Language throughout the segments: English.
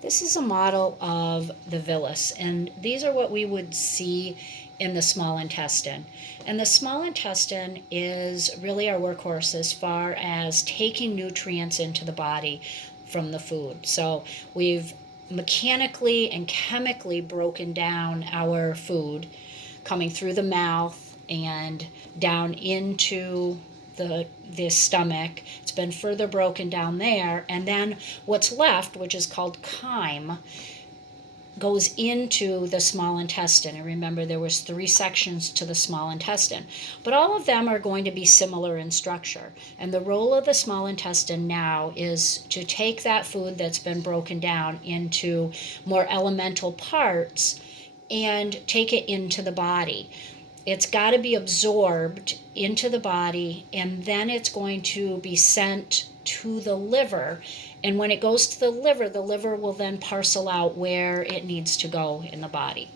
This is a model of the villus, and these are what we would see in the small intestine. And the small intestine is really our workhorse as far as taking nutrients into the body from the food. So we've mechanically and chemically broken down our food coming through the mouth and down into the stomach. It's been further broken down there, and then what's left, which is called chyme, goes into the small intestine. And remember, there was 3 sections to the small intestine, but all of them are going to be similar in structure. And the role of the small intestine now is to take that food that's been broken down into more elemental parts and take it into the body. It's got to be absorbed into the body, and then it's going to be sent to the liver. And when it goes to the liver will then parcel out where it needs to go in the body.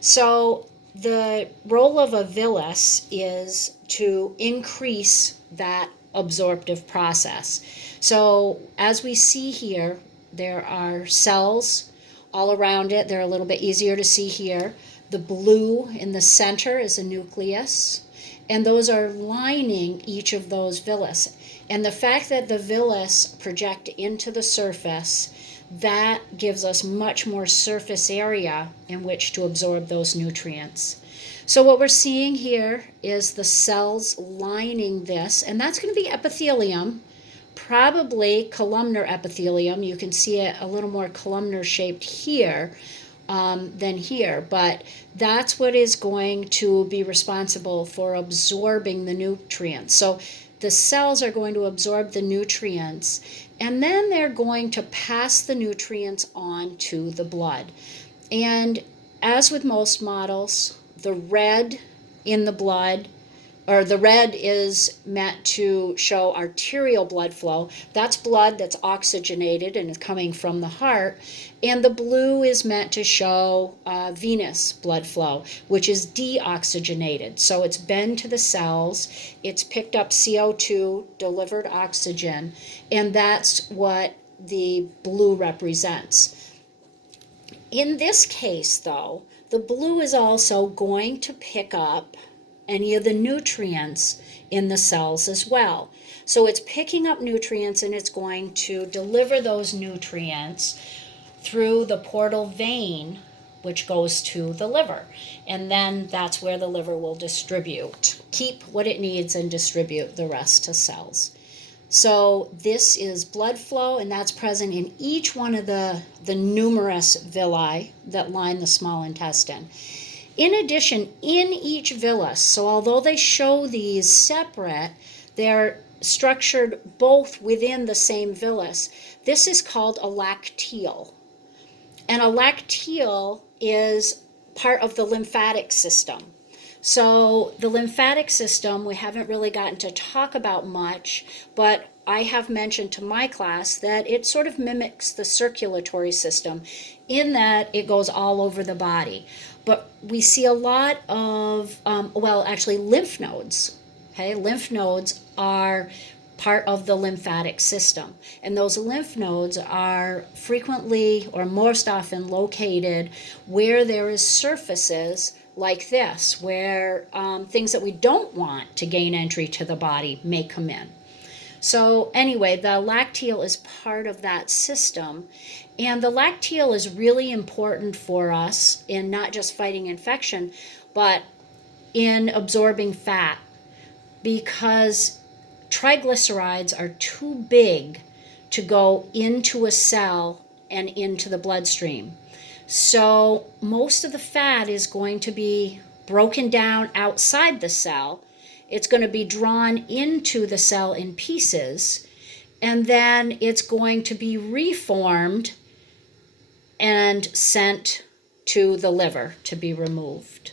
So the role of a villus is to increase that absorptive process. So as we see here, there are cells all around it. They're a little bit easier to see here. The blue in the center is a nucleus, and those are lining each of those villus. And the fact that the villus project into the surface, that gives us much more surface area in which to absorb those nutrients. So what we're seeing here is the cells lining this, and that's going to be epithelium, probably columnar epithelium. You can see it a little more columnar shaped here than here, but that's what is going to be responsible for absorbing the nutrients. So the cells are going to absorb the nutrients, and then they're going to pass the nutrients on to the blood. And as with most models, the red in the blood, or the red is meant to show arterial blood flow. That's blood that's oxygenated and is coming from the heart. And the blue is meant to show venous blood flow, which is deoxygenated. So it's been to the cells, it's picked up CO2, delivered oxygen, and that's what the blue represents. In this case, though, the blue is also going to pick up any of the nutrients in the cells as well. So it's picking up nutrients, and it's going to deliver those nutrients through the portal vein, which goes to the liver. And then that's where the liver will keep what it needs and distribute the rest to cells. So this is blood flow, and that's present in each one of the numerous villi that line the small intestine. In addition, in each villus, so although they show these separate, they're structured both within the same villus. This is called a lacteal. And a lacteal is part of the lymphatic system. So the lymphatic system, we haven't really gotten to talk about much, but I have mentioned to my class that it sort of mimics the circulatory system in that it goes all over the body. But we see a lot of, lymph nodes. Okay, lymph nodes are part of the lymphatic system. And those lymph nodes are frequently or most often located where there is surfaces like this, where things that we don't want to gain entry to the body may come in. So anyway, the lacteal is part of that system. And the lacteal is really important for us in not just fighting infection, but in absorbing fat, because triglycerides are too big to go into a cell and into the bloodstream. So most of the fat is going to be broken down outside the cell. It's going to be drawn into the cell in pieces, and then it's going to be reformed and sent to the liver to be removed.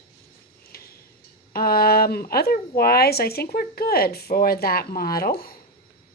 Otherwise, I think we're good for that model.